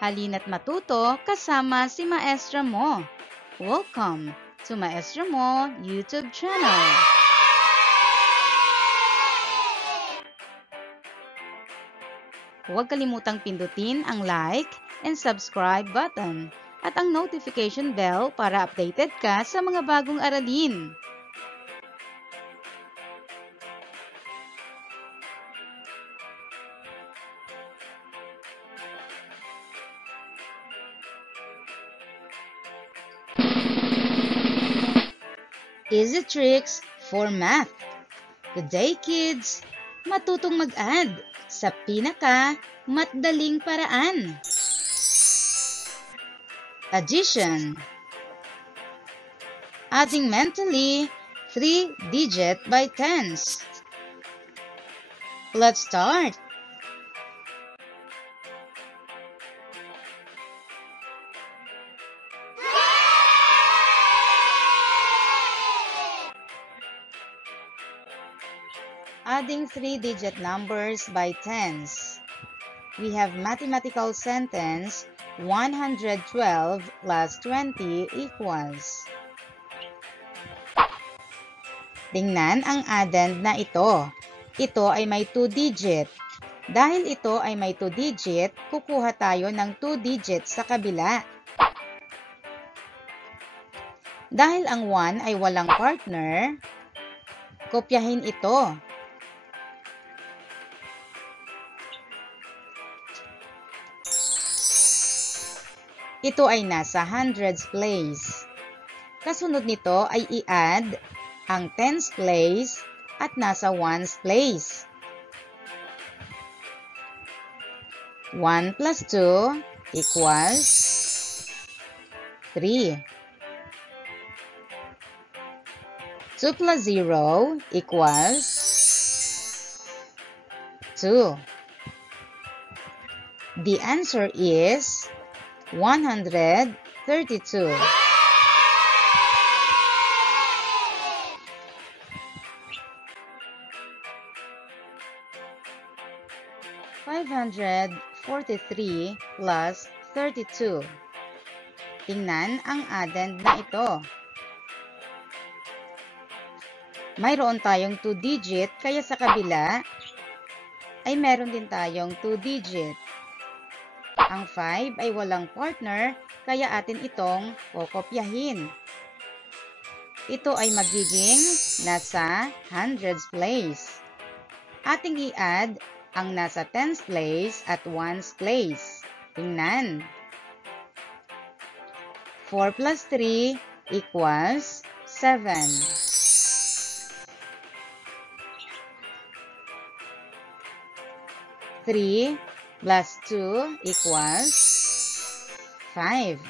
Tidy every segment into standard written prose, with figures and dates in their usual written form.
Halina't matuto kasama si Maestra Mo. Welcome to Maestra Mo YouTube channel. Huwag kalimutang pindutin ang like and subscribe button at ang notification bell para updated ka sa mga bagong aralin. Easy tricks for math. Good day, kids! Matutong mag-add sa pinaka-matdaling paraan. Addition. Adding mentally 3-digit by tens. Let's start. Adding 3-digit numbers by tens. We have mathematical sentence 112 plus 20 equals. Tingnan ang addend na ito. Ito ay may 2-digit. Dahil ito ay may 2-digit, kukuha tayo ng 2 digits sa kabila. Dahil ang 1 ay walang partner, kopyahin ito. Ito ay nasa hundreds place. Kasunod nito ay i-add ang tens place at nasa ones place. 1 plus 2 equals 3. 2 plus 0 equals 2. The answer is 132. 543 plus 32. Tingnan ang addend na ito. Mayroon tayong 2-digit, kaya sa kabila ay meron din tayong 2-digit. Ang 5 ay walang partner, kaya atin itong kokopyahin. Ito ay magiging nasa hundreds place. Ating i-add ang nasa tens place at ones place. Tingnan. 4 plus 3 equals 7. 3 plus 2 equals 5.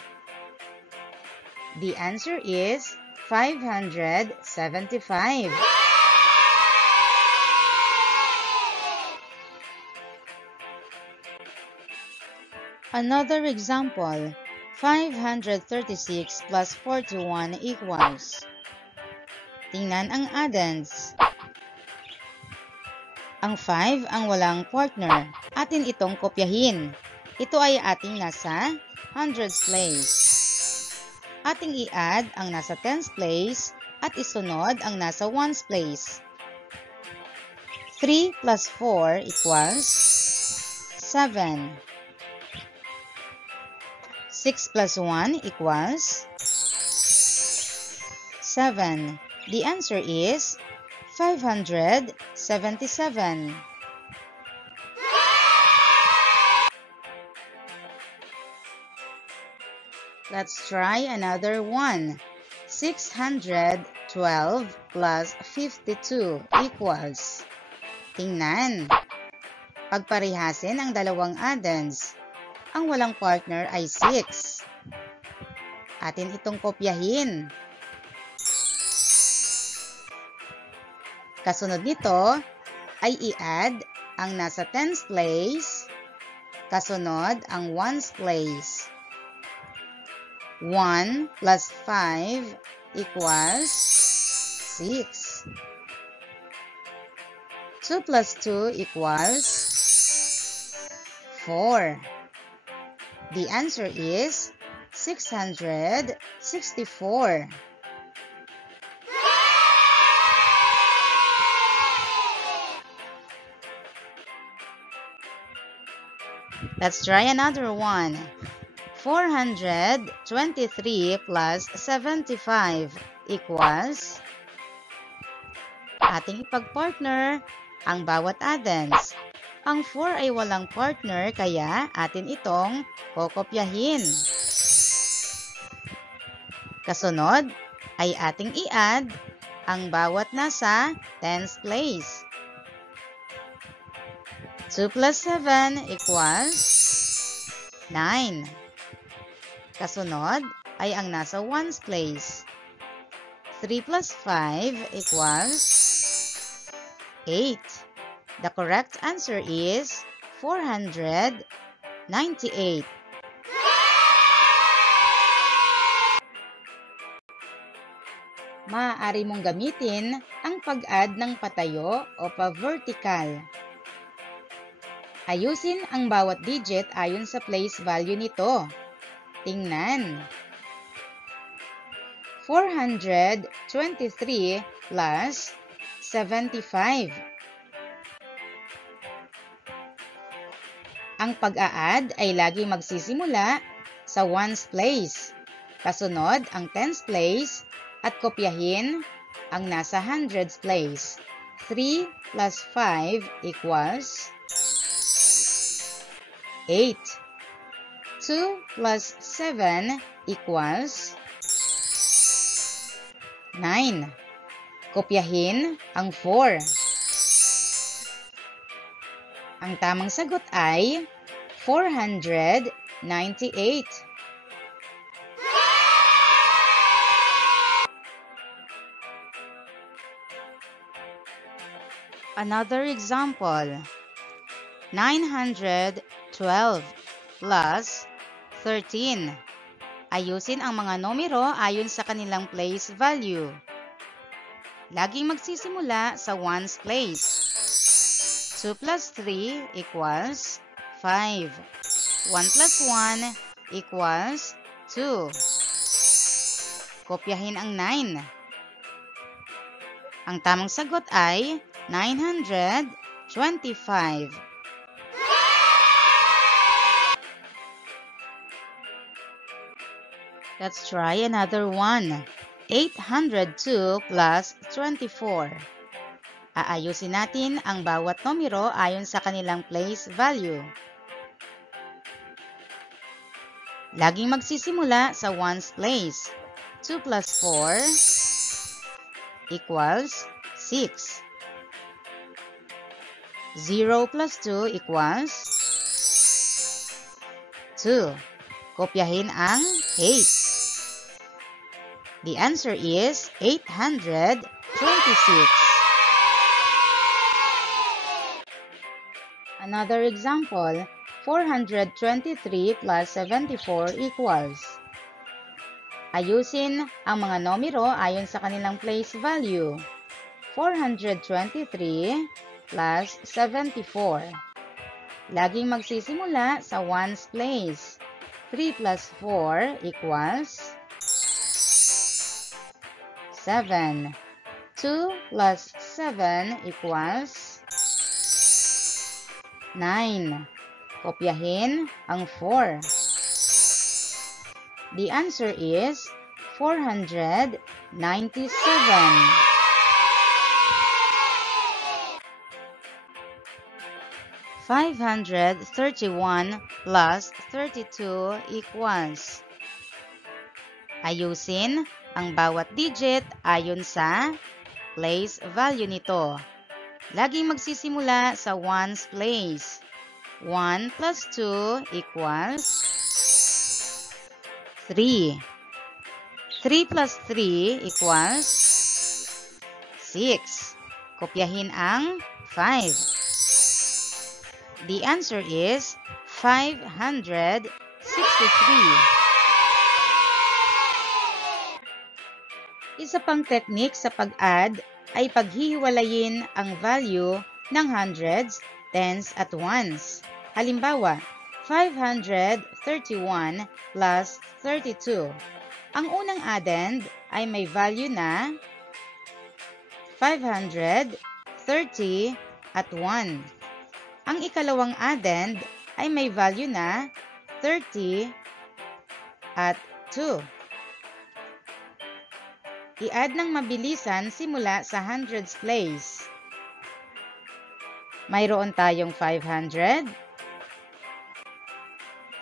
The answer is 575. Another example, 536 plus 41 equals. Tingnan ang addends. Ang 5 ang walang partner. Atin itong kopyahin. Ito ay ating nasa hundreds place. Ating i-add ang nasa tens place at isunod ang nasa ones place. 3 plus 4 equals 7. 6 plus 1 equals 7. The answer is 577. Let's try another one. 612 plus 52 equals. Tingnan. Pagparihasin ang dalawang addends. Ang walang partner ay 6. Atin itong kopyahin. Kasunod nito ay i-add ang nasa tens place, kasunod ang ones place. 1 plus 5 equals 6. 2 plus 2 equals 4. The answer is 664. Let's try another one. 423 plus 75 equals, ating ipag-partner ang bawat addends. Ang 4 ay walang partner kaya atin itong kokopyahin. Kasunod ay ating i-add ang bawat nasa tens place. 2 plus 7 equals 9. Kasunod ay ang nasa ones place. 3 plus 5 equals 8. The correct answer is 498. Maaari mong gamitin ang pag-add ng patayo o pa-vertical. Ayusin ang bawat digit ayon sa place value nito. Tingnan. 423 plus 75. Ang pag-a-add ay lagi magsisimula sa ones place. Kasunod ang tens place at kopyahin ang nasa hundreds place. 3 plus 5 equals 8. 2 plus 7 equals 9. Kopyahin ang 4. Ang tamang sagot ay 498. Another example. 912 plus 13. Ayusin ang mga numero ayon sa kanilang place value. Laging magsisimula sa ones place. 2 plus 3 equals 5. 1 plus 1 equals 2. Kopyahin ang 9. Ang tamang sagot ay 925. Let's try another one. 802 plus 24. Aayusin natin ang bawat numero ayon sa kanilang place value. Laging magsisimula sa ones place. 2 plus 4 equals 6. 0 plus 2 equals 2. Kopyahin ang 8. The answer is 826. Another example, 423 plus 74 equals. Ayusin ang mga numero ayon sa kanilang place value. 423 plus 74. Laging magsisimula sa ones place. 3 plus 4 equals 7. 2 plus 7 equals 9. Kopyahin ang 4. The answer is 497. 531 plus 32 equals. Ayusin ang bawat digit ayon sa place value nito. Laging magsisimula sa ones place. 1 plus 2 equals 3. 3 plus 3 equals 6. Kopyahin ang 5. The answer is 563. Isa pang technique sa pag-add ay paghihiwalayin ang value ng hundreds, tens at ones. Halimbawa, 531 plus 32. Ang unang addend ay may value na 530 at 1. Ang ikalawang addend ay may value na 30 at 2. I-add ng mabilisan simula sa hundreds place. Mayroon tayong 500,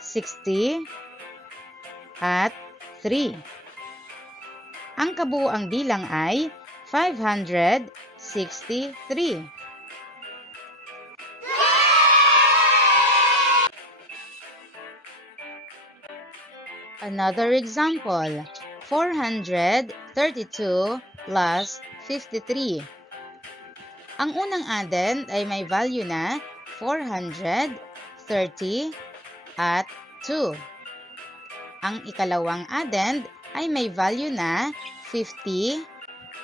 60, at 3. Ang kabuuang bilang ay 563. Another example, 432 plus 53. Ang unang addend ay may value na 430 at 2. Ang ikalawang addend ay may value na 50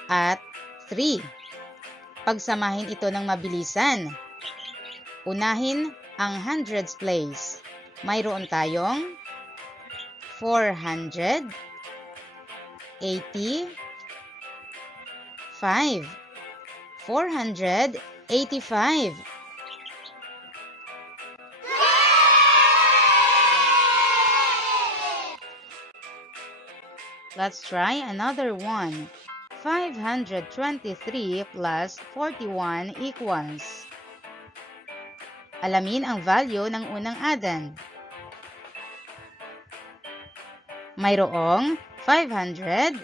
at 3. Pagsamahin ito ng mabilisan. Unahin ang hundreds place. Mayroon tayong 485. 485. Let's try another one. 523 plus 41 equals. Alamin ang value ng unang addend. Mayroong 520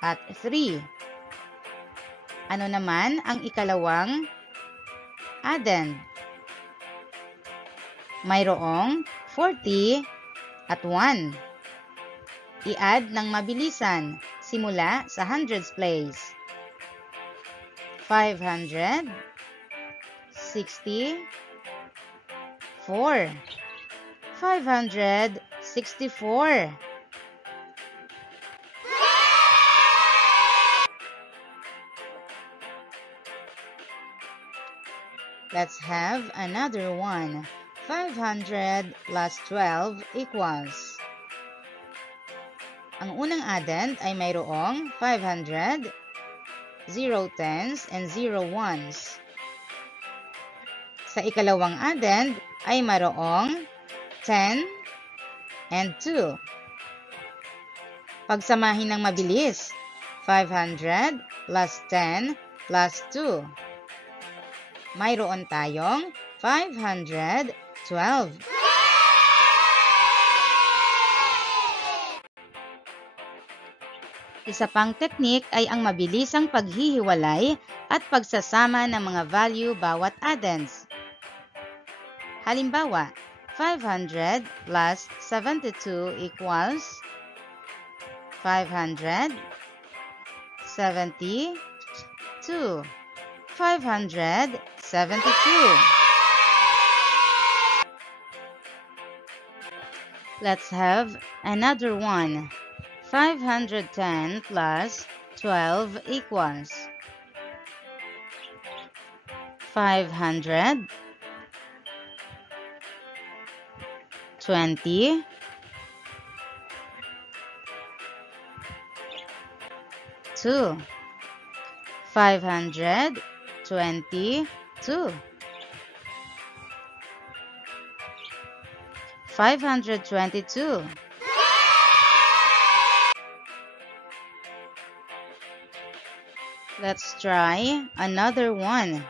at 3. Ano naman ang ikalawang addend? Mayroong 40 at 1. I-add ng mabilisan simula sa hundreds place. 564. 564. Let's have another one. 500 plus 12 equals. Ang unang addend ay mayroong 500, 0 tens, and 0 ones. Sa ikalawang addend ay mayroong 10 and 2. Pagsamahin ng mabilis. 500 plus 10 plus 2. Mayroon tayong 512. Isa pang teknik ay ang mabilisang paghihiwalay at pagsasama ng mga value bawat addends. Halimbawa, 500 plus 72 equals 572. 572. Let's have another one. 510 plus 12 equals 500 20 2 522 522. Let's try another one.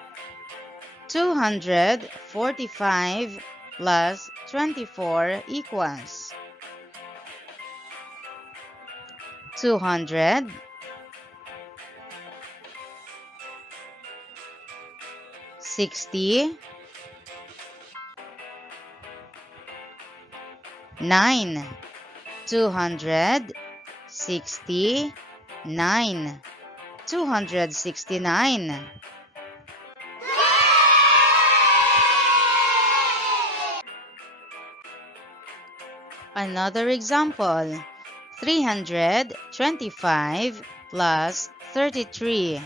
245 plus 24 equals 200 60 9 269 269. Another example, 325 plus 33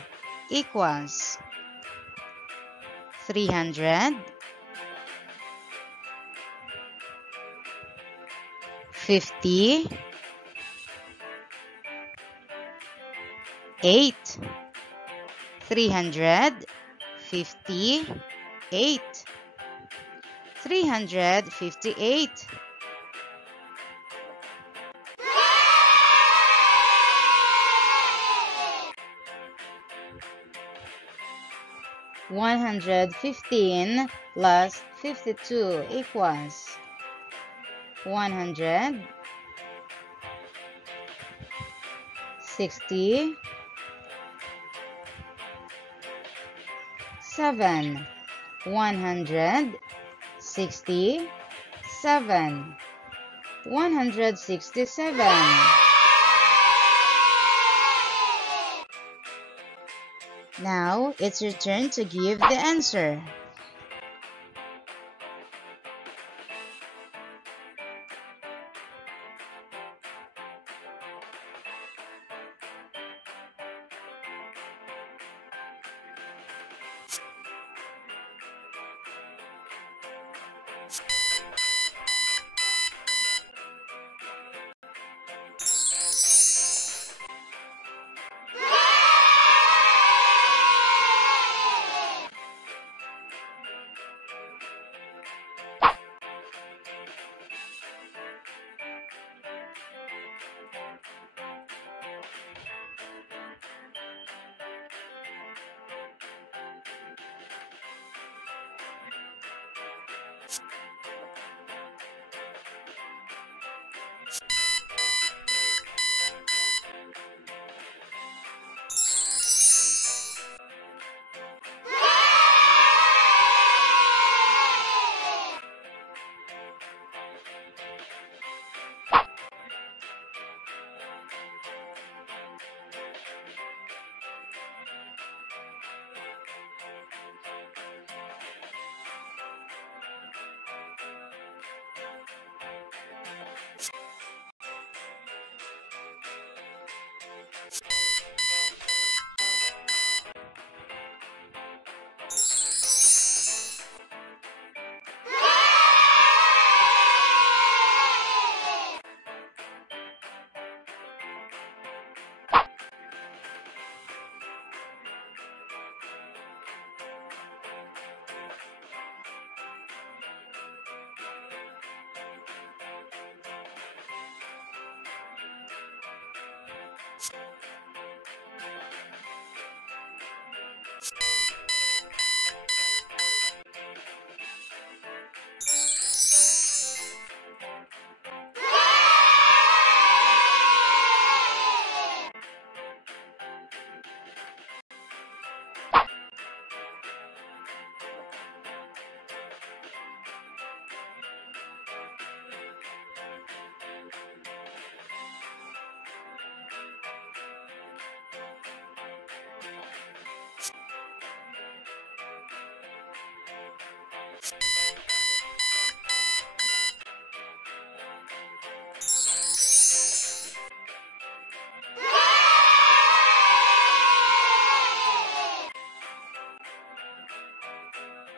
equals 300 58, 358, 358. 115 plus 52 equals 167, 167, 167. Now, it's your turn to give the answer.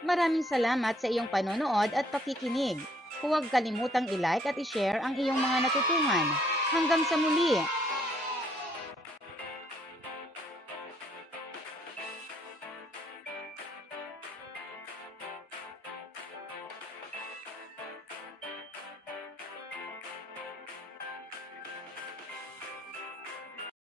Maraming salamat sa iyong panonood at pakikinig. Huwag kalimutang i-like at i-share ang iyong mga natutunan. Hanggang sa muli!